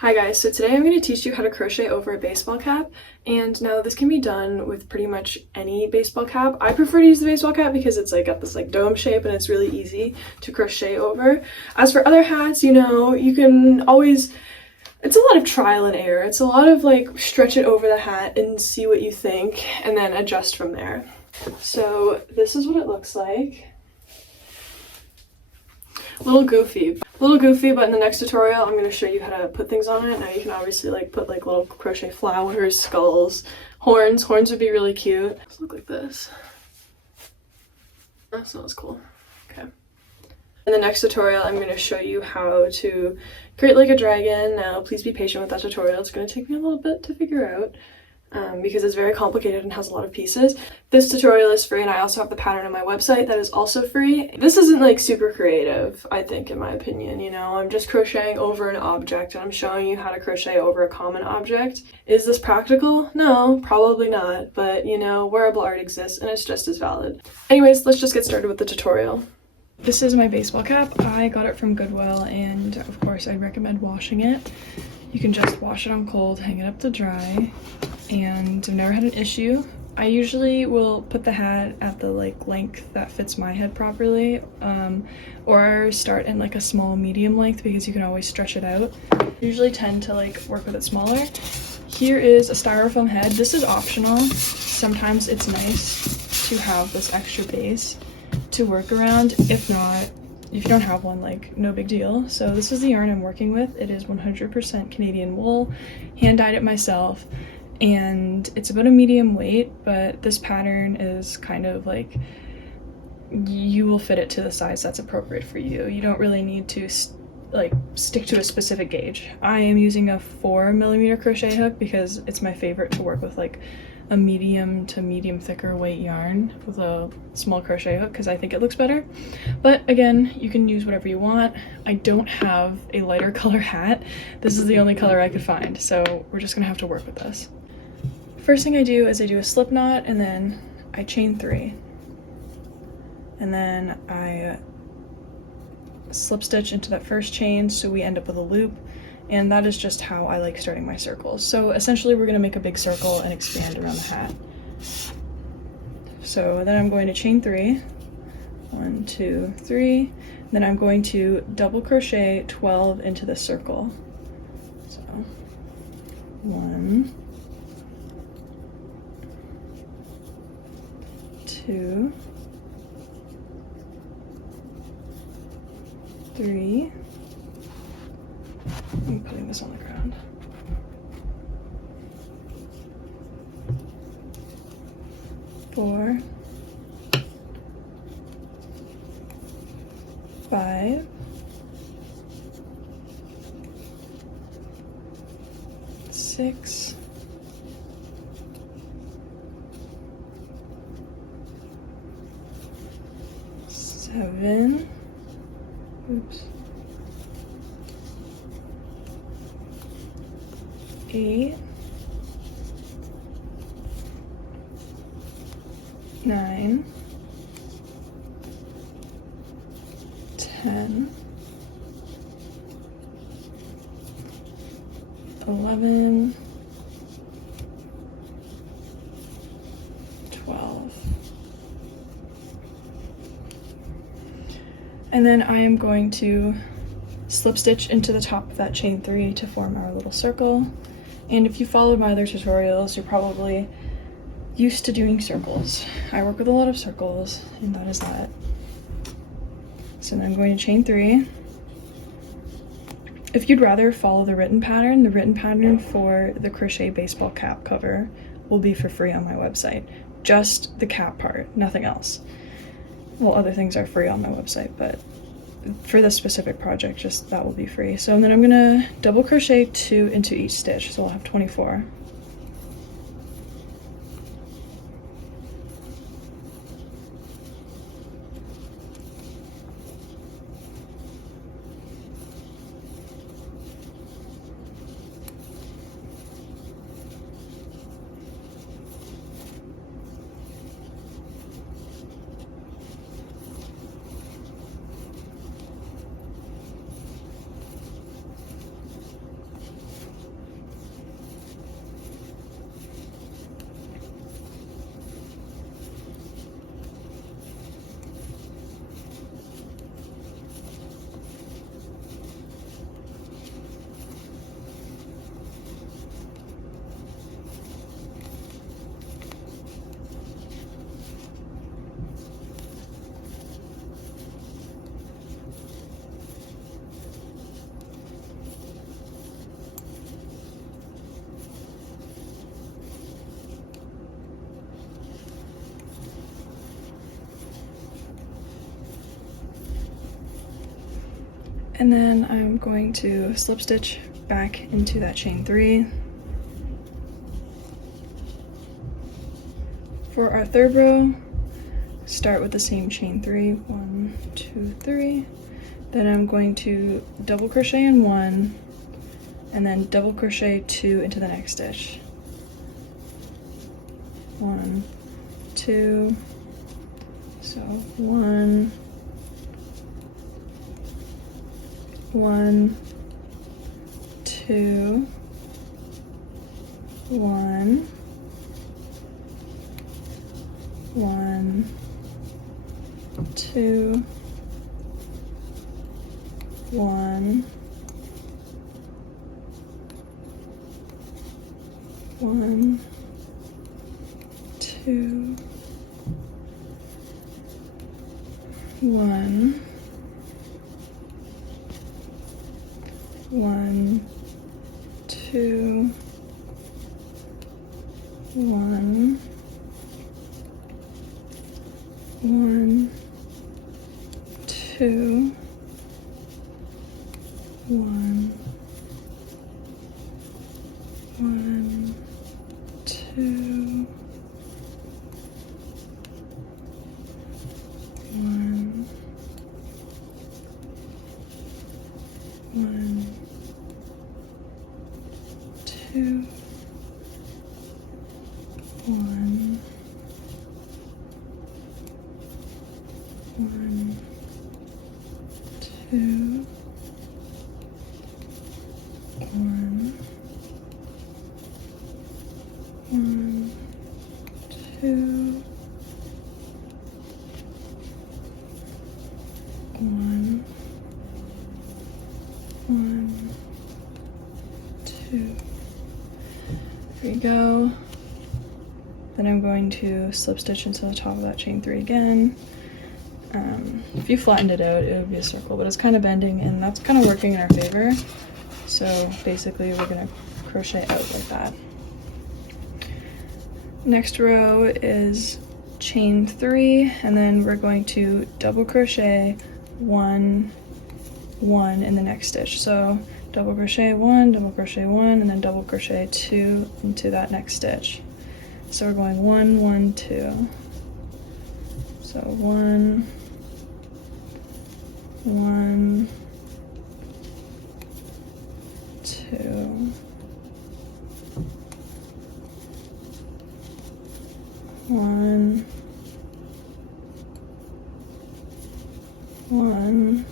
Hi guys, so today I'm going to teach you how to crochet over a baseball cap, and now this can be done with pretty much any baseball cap. I prefer to use the baseball cap because it's like got this like dome shape and it's really easy to crochet over. As for other hats, you know, you can always, it's a lot of trial and error. It's a lot of like stretch it over the hat and see what you think and then adjust from there. So this is what it looks like. A little goofy, but in the next tutorial I'm going to show you how to put things on it. Now you can obviously like put like little crochet flowers, skulls, horns. Horns would be really cute. Just look like this. That sounds cool. Okay. In the next tutorial I'm going to show you how to create like a dragon. Now please be patient with that tutorial. It's going to take me a little bit to figure out. Because it's very complicated and has a lot of pieces. This tutorial is free, and I also have the pattern on my website that is also free. This isn't like super creative, I think, in my opinion, you know. I'm just crocheting over an object and I'm showing you how to crochet over a common object. Is this practical? No, probably not, but you know, wearable art exists and it's just as valid. Anyways, let's just get started with the tutorial. This is my baseball cap. I got it from Goodwill, and of course I'd recommend washing it. You can just wash it on cold, hang it up to dry, and I've never had an issue. I usually will put the hat at the like length that fits my head properly, or start in like a small medium length because you can always stretch it out. I usually tend to like work with it smaller. Here is a styrofoam head. This is optional. Sometimes it's nice to have this extra base to work around. If not, if you don't have one, like, no big deal. So this is the yarn I'm working with. It is 100% Canadian wool, hand dyed it myself, and it's about a medium weight, but this pattern is kind of like, you will fit it to the size that's appropriate for you. You don't really need to like stick to a specific gauge. I am using a 4mm crochet hook because it's my favorite to work with like a medium to medium thicker weight yarn with a small crochet hook because I think it looks better. But again, you can use whatever you want. I don't have a lighter color hat. This is the only color I could find, so we're just gonna have to work with this. First thing I do is I do a slip knot, and then I chain 3, and then I slip stitch into that first chain so we end up with a loop. And that is just how I like starting my circles. So essentially we're gonna make a big circle and expand around the hat. So then I'm going to chain 3, 1, 2, 3, then I'm going to double crochet 12 into the circle. So 1, 2, 3, I'm putting this on the ground. 4, 5, 6, 7, oops, 8, 9, 10, 11, 12. And then I am going to slip stitch into the top of that chain 3 to form our little circle. And if you followed my other tutorials, you're probably used to doing circles. I work with a lot of circles, and that is that. So then I'm going to chain 3. If you'd rather follow the written pattern for the crochet baseball cap cover will be for free on my website. Just the cap part, nothing else. Well, other things are free on my website, but for this specific project, just that will be free. So then I'm gonna double crochet 2 into each stitch, so I'll have 24. And then I'm going to slip stitch back into that chain 3. For our third row, start with the same chain 3, 1, 2, 3. Then I'm going to double crochet in 1 and then double crochet 2 into the next stitch. 1, 2, so 1, 1, 2, 1, 1, 2, 1, 1, 2, 1, 1, 2, 1, 1, 2, 1, 1, 2, 1, 1, 2, 1, 1, 2, 1, 1, 2, 1, 1, 2. There you go. Then I'm going to slip stitch into the top of that chain 3 again. If you flattened it out, it would be a circle, but it's kind of bending, and that's kind of working in our favor. So basically, we're gonna crochet out like that. Next row is chain 3, and then we're going to double crochet 1, 1 in the next stitch. So double crochet 1, double crochet 1, and then double crochet 2 into that next stitch. So we're going 1, 1, 2. So 1, 1, 2, 1, 1,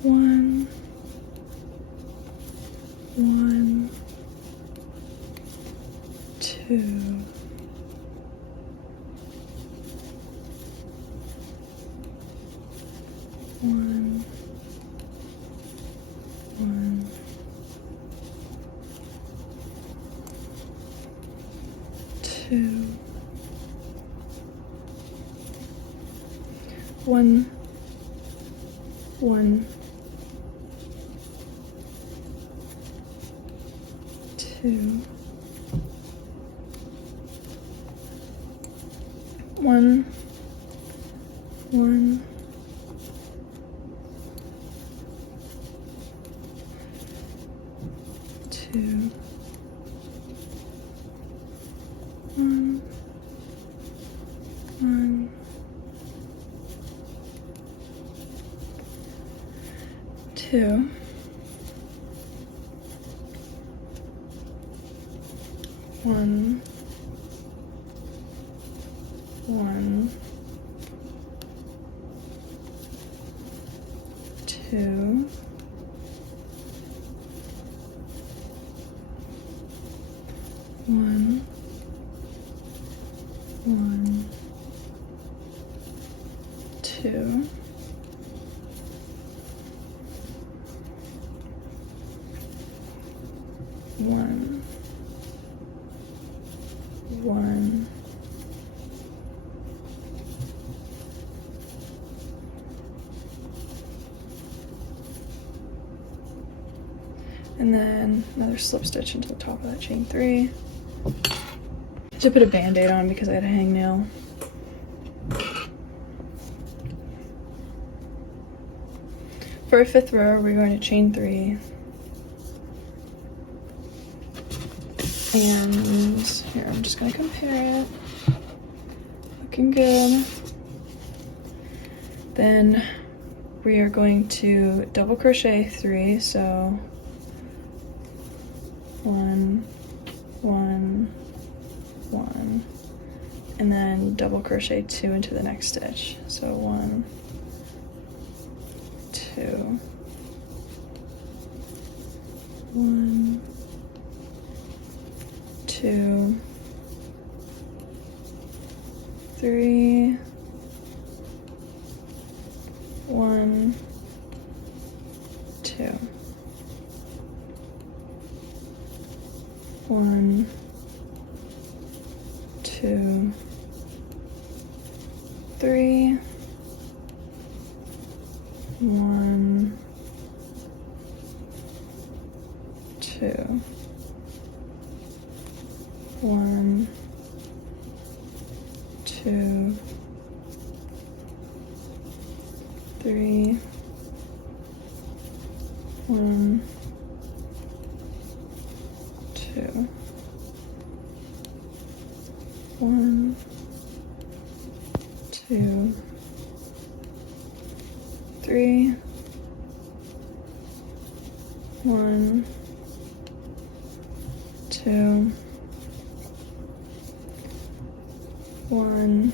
2, 1, 1, 2, 1, 1, 2, 1, 1, 2, 1, 1, 2, 1, 1, 2, 1, 1, 2, 1, 1, 2, 1, 1, and then another slip stitch into the top of that chain 3. to put a band-aid on because I had a hangnail. For our 5th row, we're going to chain 3. And here, I'm just gonna compare it. Looking good. Then we are going to double crochet 3, so 1, 1, 1, and then double crochet 2 into the next stitch. So 1, 2, 1, 2, 3, 1, 2, 1, 2, 3, 1, 2, 1, 2, 3, 1, 2, 1, 2, 3, 1, 2, 1,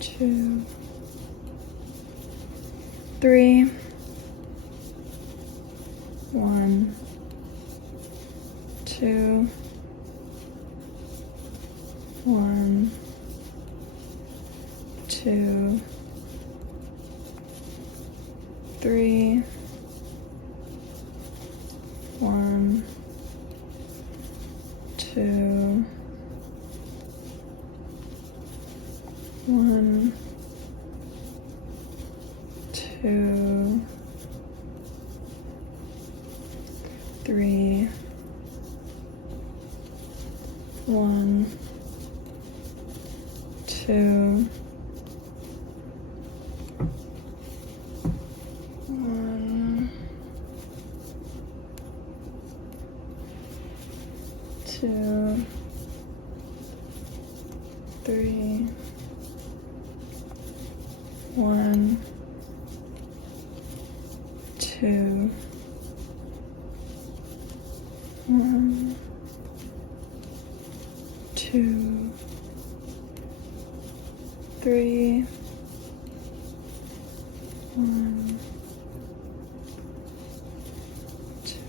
2, 3, 1, 2, 1, 2, 3, 1, 2, 1, 2, 3, 1, 2, 1, 2, 3, 1, 2, 1, 2, 3, 1, 2,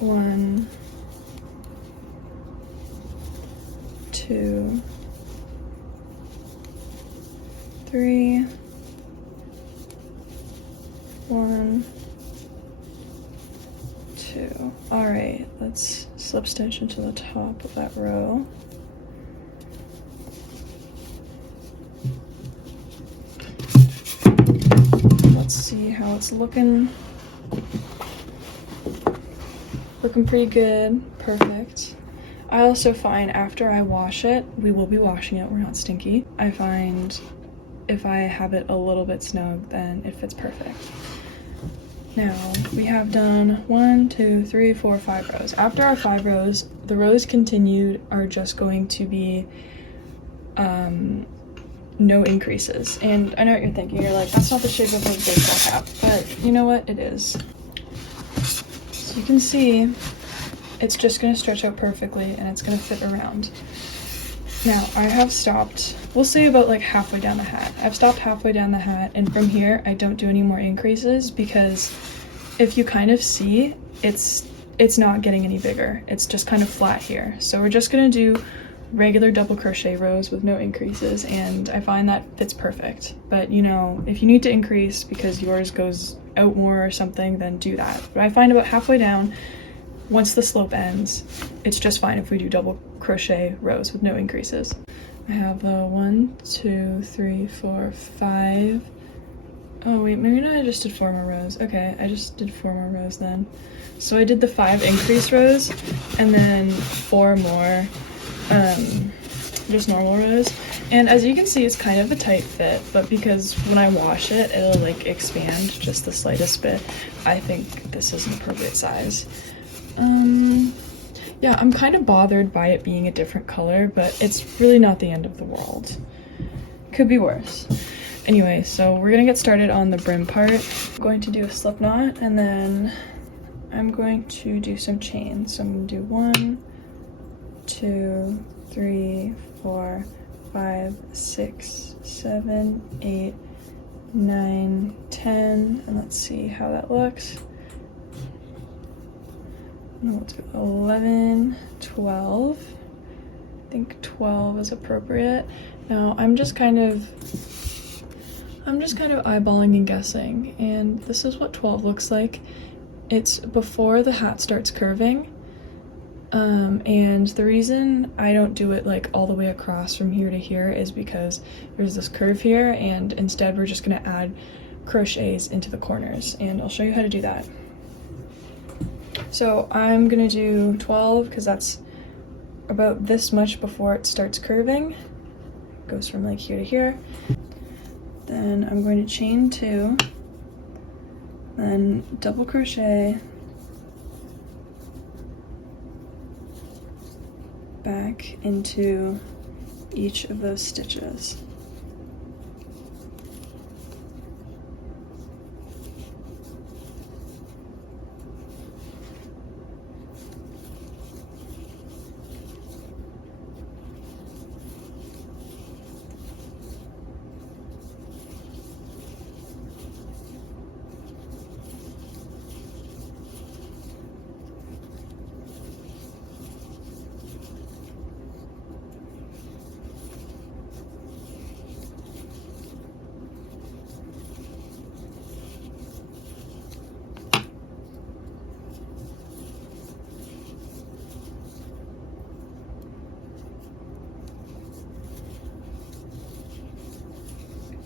1, 2, 3, 1, 2. All right, let's slip stitch into the top of that row. Let's see how it's looking. Looking pretty good. Perfect. I also find after I wash it, we will be washing it, we're not stinky. I find if I have it a little bit snug, then it fits perfect. Now, we have done 1, 2, 3, 4, 5 rows. After our 5 rows, the rows continued are just going to be no increases. And I know what you're thinking, you're like, that's not the shape of a baseball cap, but you know what, it is. So you can see, it's just gonna stretch out perfectly and it's gonna fit around. Now, I have stopped, we'll say about like halfway down the hat. I've stopped halfway down the hat, and from here, I don't do any more increases because if you kind of see, it's not getting any bigger. It's just kind of flat here. So we're just gonna do regular double crochet rows with no increases, and I find that fits perfect. But you know, if you need to increase because yours goes out more or something, then do that. But I find about halfway down, once the slope ends, it's just fine if we do double crochet rows with no increases. I have 1, 2, 3, 4, 5 Oh wait, maybe not, I just did 4 more rows. Okay, I just did 4 more rows then. So I did the 5 increase rows and then 4 more just normal rows. And as you can see, it's kind of a tight fit, but because when I wash it, it'll like expand just the slightest bit, I think this is an appropriate size. Yeah, I'm kind of bothered by it being a different color, but it's really not the end of the world. Could be worse. Anyway, so we're gonna get started on the brim part. I'm going to do a slip knot, and then I'm going to do some chains. So I'm gonna do 1, 2, 3, 4, 5, 6, 7, 8, 9, 10, and let's see how that looks. And we'll do 11, 12. I think 12 is appropriate. Now I'm just kind of eyeballing and guessing, and this is what 12 looks like. It's before the hat starts curving. And the reason I don't do it like all the way across from here to here is because there's this curve here, and instead we're just gonna add crochets into the corners, and I'll show you how to do that. So I'm gonna do 12 because that's about this much before it starts curving. It goes from like here to here. Then I'm going to chain 2, then double crochet back into each of those stitches.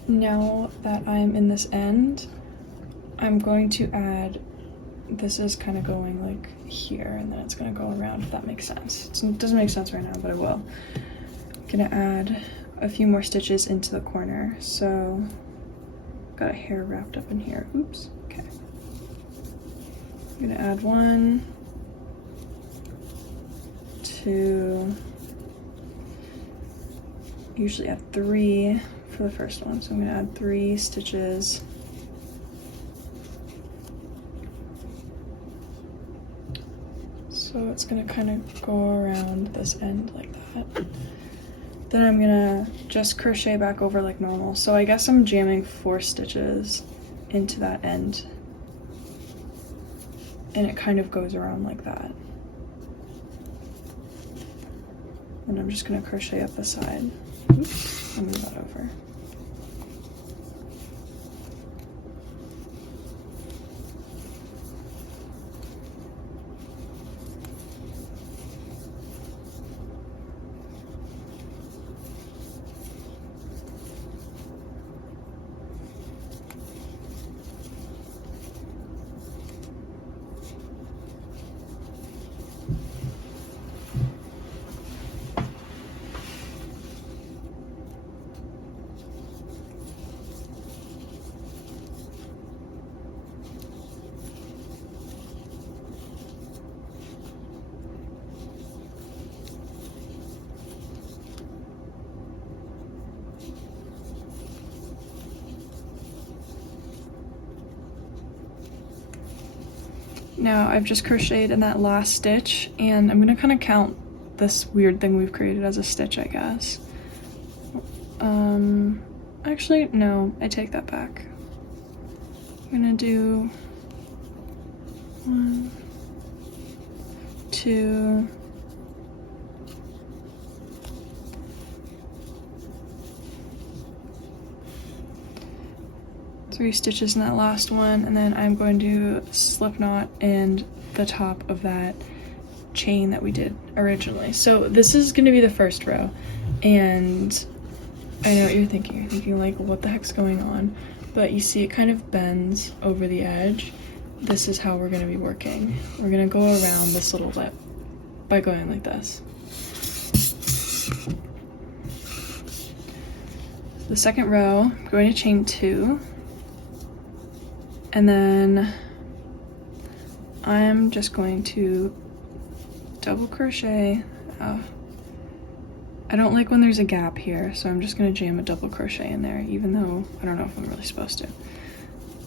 Now that I'm in this end, I'm going to add, this is kind of going like here, and then it's going to go around, if that makes sense. It doesn't make sense right now, but it will. I'm going to add a few more stitches into the corner. So, got a hair wrapped up in here. Oops, okay. I'm going to add 1, 2, usually add 3 for the first one, so I'm going to add 3 stitches. So it's going to kind of go around this end like that. Then I'm going to just crochet back over like normal. So I guess I'm jamming 4 stitches into that end, and it kind of goes around like that. And I'm just going to crochet up the side. Oops, I'll move that over. Now I've just crocheted in that last stitch, and I'm gonna kind of count this weird thing we've created as a stitch, I guess. Actually, no, I take that back. I'm gonna do 1, 2, 3 stitches in that last one, and then I'm going to slip knot in the top of that chain that we did originally. So this is going to be the first row, and I know what you're thinking. You're thinking like, what the heck's going on? but you see it kind of bends over the edge. This is how we're going to be working. We're going to go around this little lip by going like this. The second row, I'm going to chain 2, and then I'm just going to double crochet. I don't like when there's a gap here, so I'm just going to jam a double crochet in there, even though I don't know if I'm really supposed to.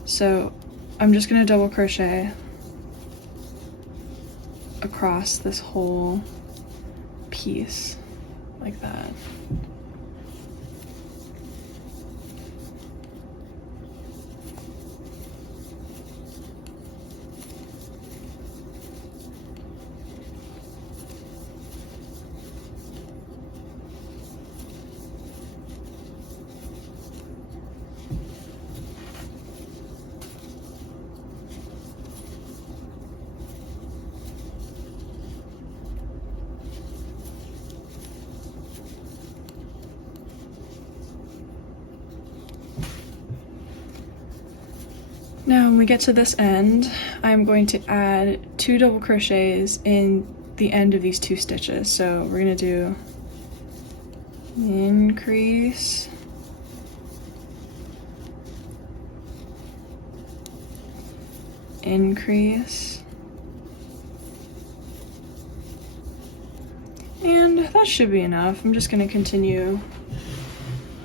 So I'm just going to double crochet across this whole piece like that. Now when we get to this end, I'm going to add 2 double crochets in the end of these 2 stitches. So we're going to do increase, increase, and that should be enough. I'm just going to continue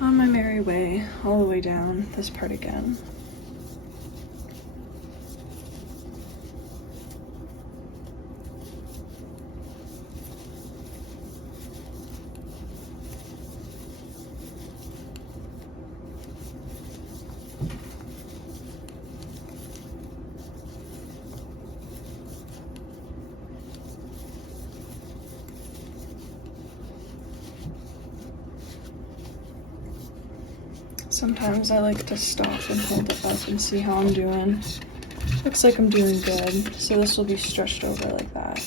on my merry way all the way down this part again. Sometimes I like to stop and hold it up and see how I'm doing. Looks like I'm doing good, so this will be stretched over like that.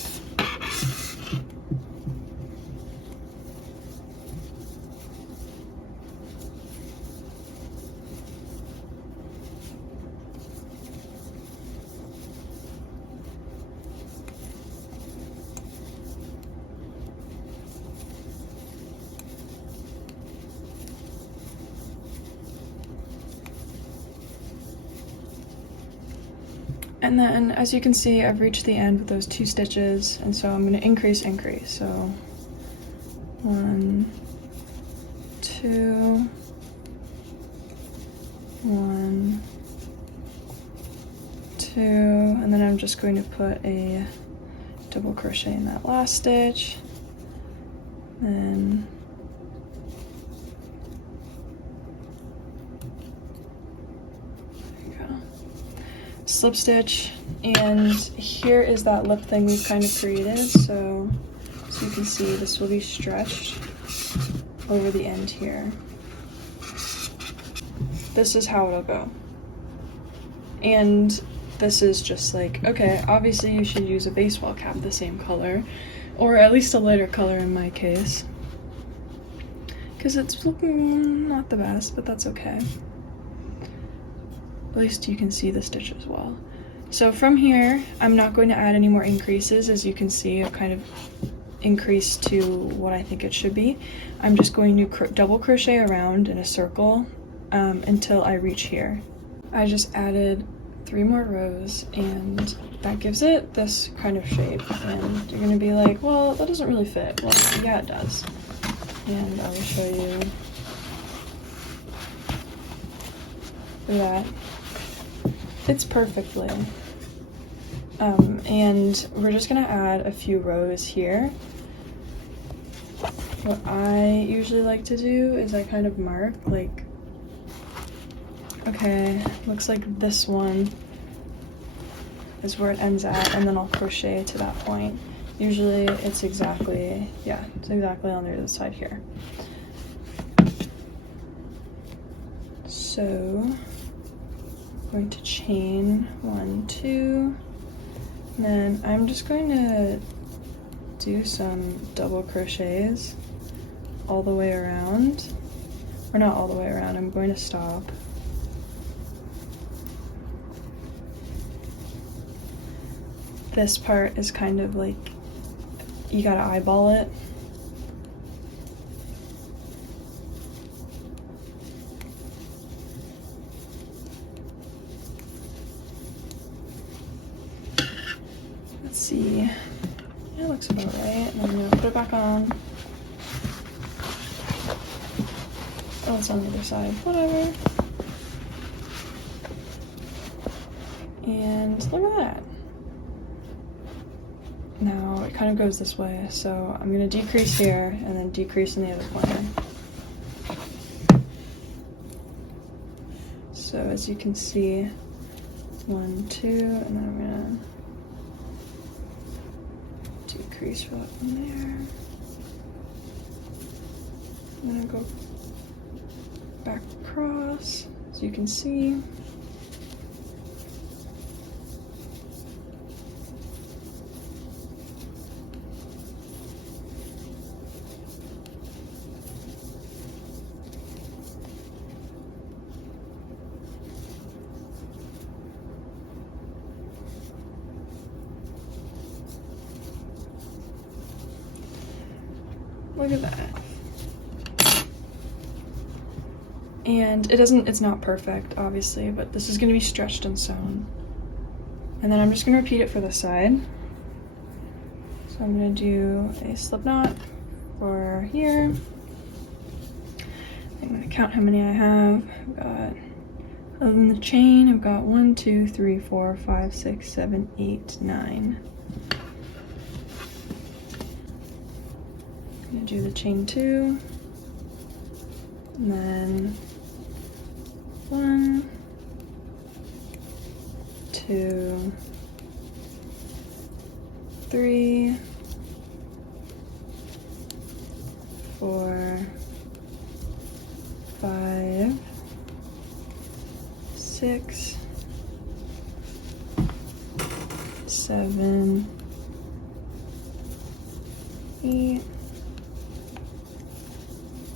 And then, as you can see, I've reached the end with those 2 stitches, and so I'm going to increase, increase. So 1, 2, 1, 2, and then I'm just going to put a double crochet in that last stitch, then slip stitch, and here is that lip thing we've kind of created. So you can see this will be stretched over the end here. This is how it'll go. And this is just like, okay, obviously you should use a baseball cap the same color, or at least a lighter color in my case, because it's looking not the best, but that's okay. At least you can see the stitch as well. So from here, I'm not going to add any more increases. As you can see, I've kind of increased to what I think it should be. I'm just going to double crochet around in a circle until I reach here. I just added 3 more rows, and that gives it this kind of shape. And you're going to be like, well, that doesn't really fit. Well, yeah, it does. And I will show you that. Fits perfectly. And we're just gonna add a few rows here. What I usually like to do is I kind of mark, like, okay, looks like this one is where it ends at, and then I'll crochet to that point. Usually it's exactly, yeah, it's exactly on the other side here. So I'm going to chain 1, 2, and then I'm just going to do some double crochets all the way around, or not all the way around. I'm going to stop this part is kind of like, you gotta eyeball it. Let's see. Yeah, it looks about right. And I'm gonna put it back on. Oh, it's on the other side. Whatever. And look at that. Now it kind of goes this way, so I'm going to decrease here and then decrease in the other corner. So as you can see, 1, 2, and then I'm going to decrease right from there. I'm going to go back across, as you can see. Look at that. And it's not perfect, obviously, but this is going to be stretched and sewn. And then I'm just going to repeat it for the side. So I'm going to do a slip knot for here. I'm going to count how many I have. I've got, other than the chain, I've got 1, 2, 3, 4, 5, 6, 7, 8, 9. I'm going to do the chain 2, and then 1, 2, 3, 4, 5, 6, 7, 8,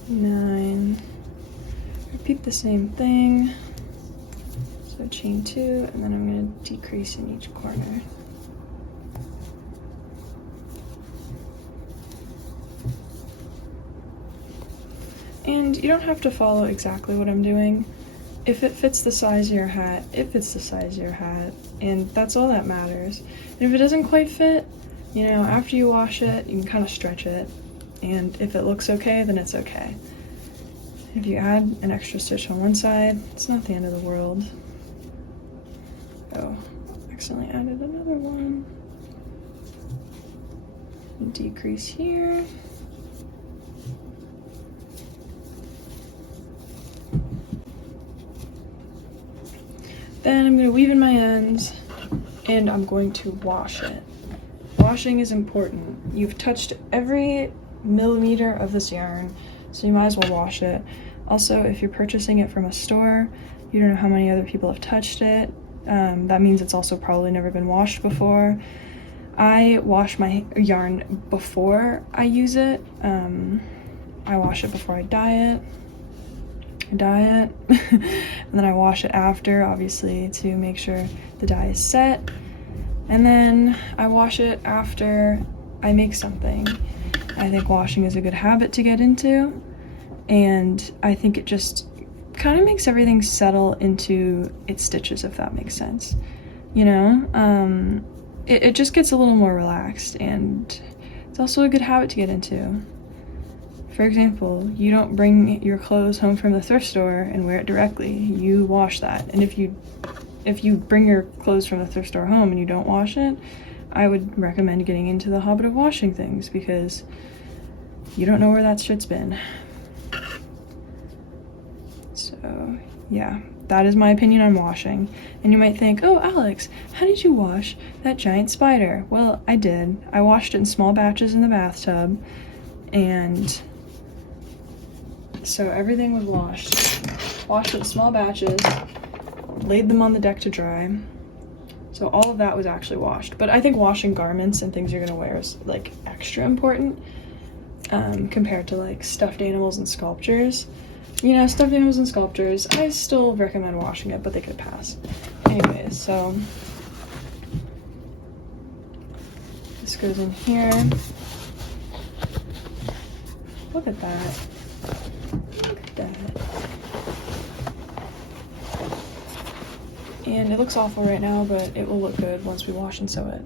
9. Repeat the same thing. So chain 2, and then I'm going to decrease in each corner. And you don't have to follow exactly what I'm doing. If it fits the size of your hat, it fits the size of your hat, and that's all that matters. And if it doesn't quite fit, you know, after you wash it, you can kind of stretch it. And if it looks okay, then it's okay. If you add an extra stitch on one side, it's not the end of the world. Oh, accidentally added another one. And decrease here. Then I'm going to weave in my ends, and I'm going to wash it. Washing is important. You've touched every millimeter of this yarn, so you might as well wash it. Also, if you're purchasing it from a store, you don't know how many other people have touched it. That means it's also probably never been washed before. I wash my yarn before I use it. I wash it before I dye it. And then I wash it after, obviously, to make sure the dye is set. And then I wash it after I make something. I think washing is a good habit to get into, and I think it just kind of makes everything settle into its stitches, if that makes sense. You know, it just gets a little more relaxed, and it's also a good habit to get into. For example, you don't bring your clothes home from the thrift store and wear it directly. You wash that. And if you bring your clothes from the thrift store home and you don't wash it, I would recommend getting into the habit of washing things, because you don't know where that shit's been. So yeah, that is my opinion on washing. And you might think, oh Alex, how did you wash that giant spider? Well, I did. I washed it in small batches in the bathtub, and so everything was washed in small batches, laid them on the deck to dry. So all of that was actually washed. But I think washing garments and things you're gonna wear is like extra important compared to like stuffed animals and sculptures. You know, stuffed animals and sculptures, I still recommend washing it, but they could pass. Anyways, so goes in here. Look at that. Look at that. And it looks awful right now, but it will look good once we wash and sew it.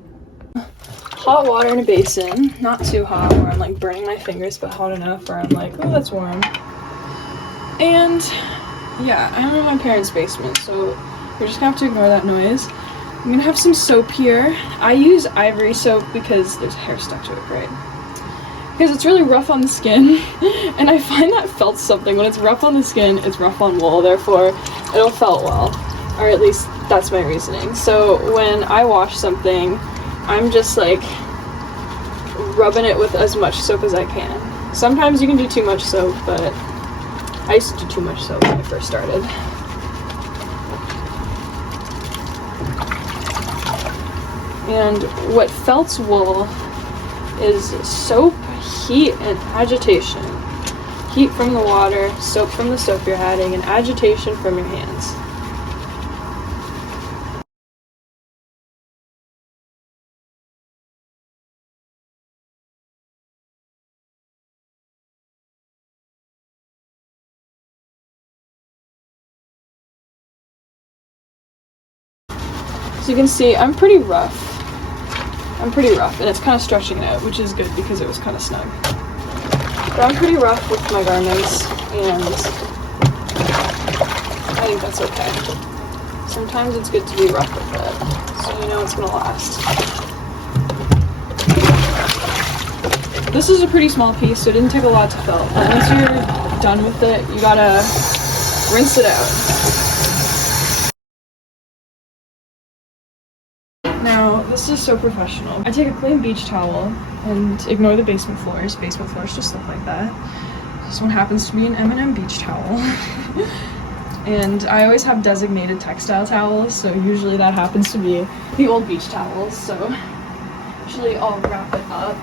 Hot water in a basin, not too hot where I'm like burning my fingers, but hot enough where I'm like, oh, that's warm. And yeah, I'm in my parents' basement, so we're just gonna have to ignore that noise. I'm gonna have some soap here. I use ivory soap because there's hair stuck to it, right? Because it's really rough on the skin, and I find that felts something. When it's rough on the skin, it's rough on wool, therefore it'll felt well. Or at least that's my reasoning. So when I wash something, I'm just like rubbing it with as much soap as I can. Sometimes you can do too much soap, but I used to do too much soap when I first started. And what felts wool is soap, heat, and agitation. Heat from the water, soap from the soap you're adding, and agitation from your hands. So you can see I'm pretty rough, and it's kind of stretching it out, which is good because it was kind of snug. But I'm pretty rough with my garments, and I think that's okay. Sometimes it's good to be rough with it, so you know it's gonna last. This is a pretty small piece, so it didn't take a lot to felt. But once you're done with it, you gotta rinse it out. Now, this is so professional. I take a clean beach towel and ignore the basement floors. Basement floors just look like that. This one happens to be an M&M beach towel. And I always have designated textile towels, so usually that happens to be the old beach towels. So usually I'll wrap it up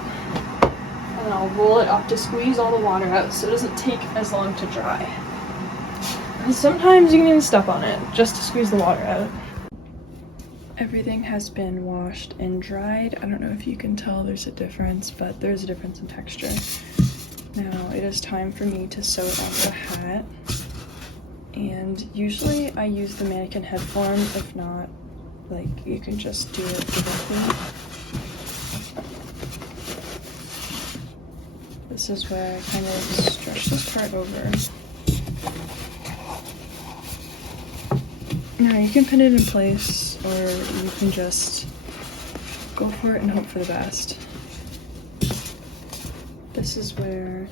and then I'll roll it up to squeeze all the water out so it doesn't take as long to dry. And sometimes you can even step on it just to squeeze the water out. Everything has been washed and dried. I don't know if you can tell there's a difference, but there's a difference in texture. Now it is time for me to sew it onto a hat. And usually I use the mannequin head form. If not, like, you can just do it directly. This is where I kind of stretch this part over. Now you can pin it in place, or you can just go for it and hope for the best. This is where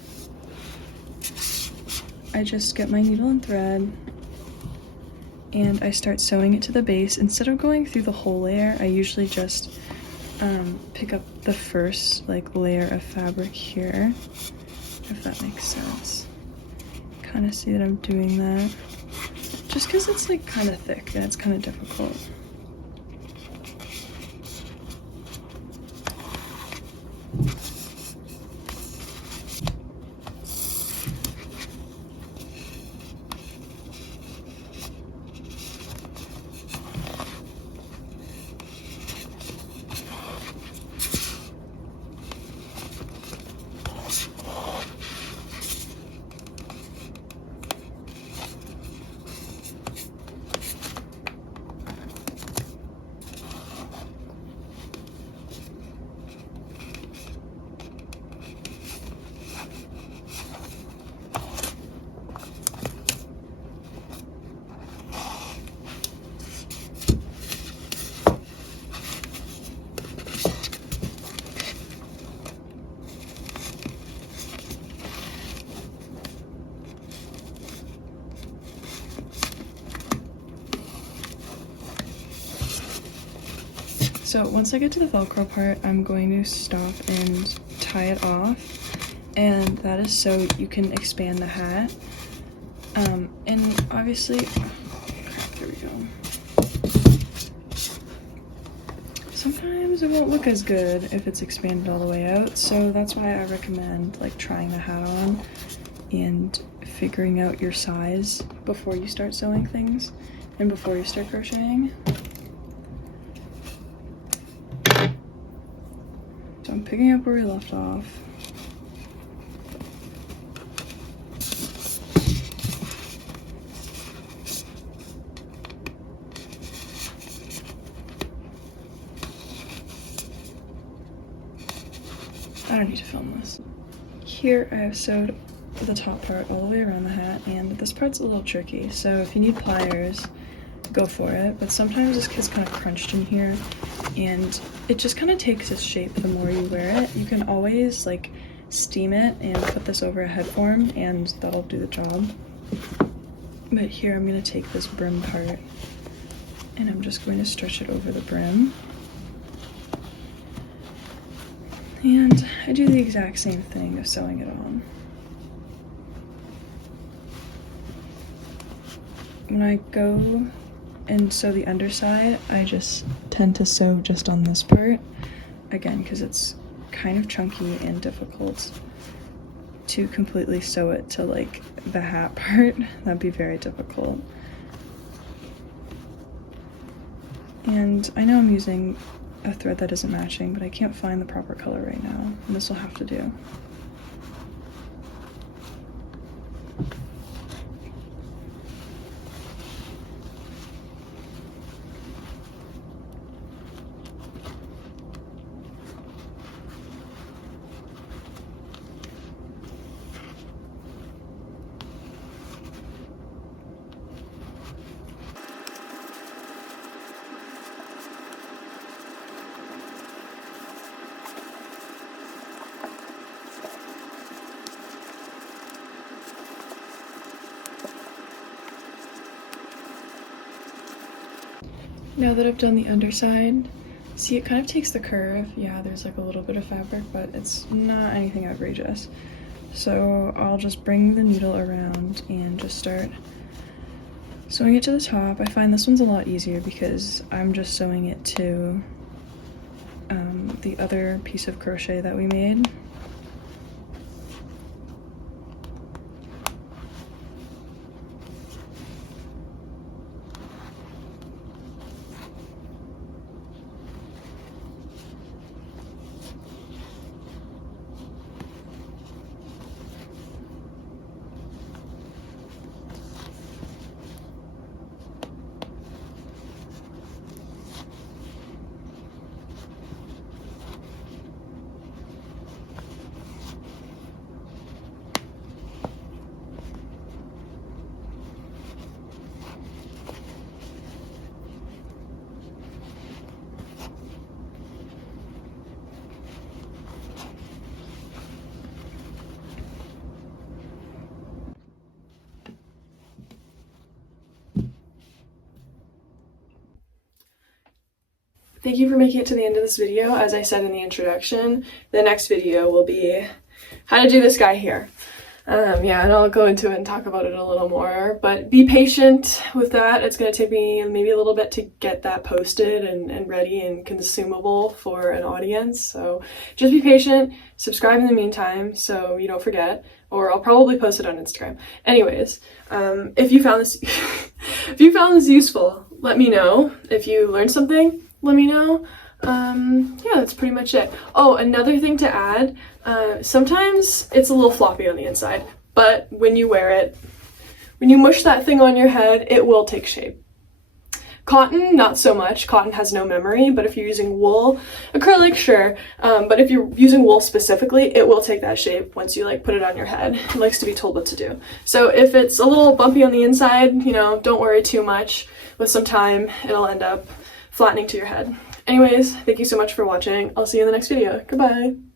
I just get my needle and thread and I start sewing it to the base. Instead of going through the whole layer, I usually just pick up the first layer of fabric here, if that makes sense. Kind of see that I'm doing that. Just because it's kind of thick and it's kind of difficult. So once I get to the Velcro part, I'm going to stop and tie it off, and that is so you can expand the hat. And obviously, oh, crap, there we go. Sometimes it won't look as good if it's expanded all the way out, so that's why I recommend trying the hat on and figuring out your size before you start sewing things and before you start crocheting. So I'm picking up where we left off. I don't need to film this. Here I have sewed the top part all the way around the hat, and this part's a little tricky, so if you need pliers, go for it, but sometimes this gets kind of crunched in here, and it just kind of takes its shape the more you wear it. You can always like steam it and put this over a head form, and that'll do the job. But here I'm going to take this brim part, and I'm just going to stretch it over the brim. And I do the exact same thing of sewing it on. When I go and sew the underside, I just tend to sew just on this part, again, because it's kind of chunky and difficult to completely sew it to like the hat part. That'd be very difficult. And I know I'm using a thread that isn't matching, but I can't find the proper color right now, and this will have to do. Now that I've done the underside, see, it kind of takes the curve. Yeah, there's like a little bit of fabric, but it's not anything outrageous. So I'll just bring the needle around and just start sewing it to the top. I find this one's a lot easier because I'm just sewing it to the other piece of crochet that we made. Thank you for making it to the end of this video. As I said in the introduction, the next video will be how to do this guy here. Yeah, and I'll go into it and talk about it a little more, but be patient with that. It's going to take me maybe a little bit to get that posted and ready and consumable for an audience, so just be patient. Subscribe in the meantime so you don't forget, or I'll probably post it on Instagram. Anyways, if you found this if you found this useful, let me know. If you learned something, let me know. Yeah, that's pretty much it. Oh, another thing to add, sometimes it's a little floppy on the inside, but when you wear it, when you mush that thing on your head, it will take shape. Cotton, not so much. Cotton has no memory, but if you're using wool, acrylic, sure, but if you're using wool specifically, it will take that shape once you like put it on your head. It likes to be told what to do. So if it's a little bumpy on the inside, you know, don't worry too much. With some time, it'll end up flattening to your head. Anyways, thank you so much for watching. I'll see you in the next video. Goodbye!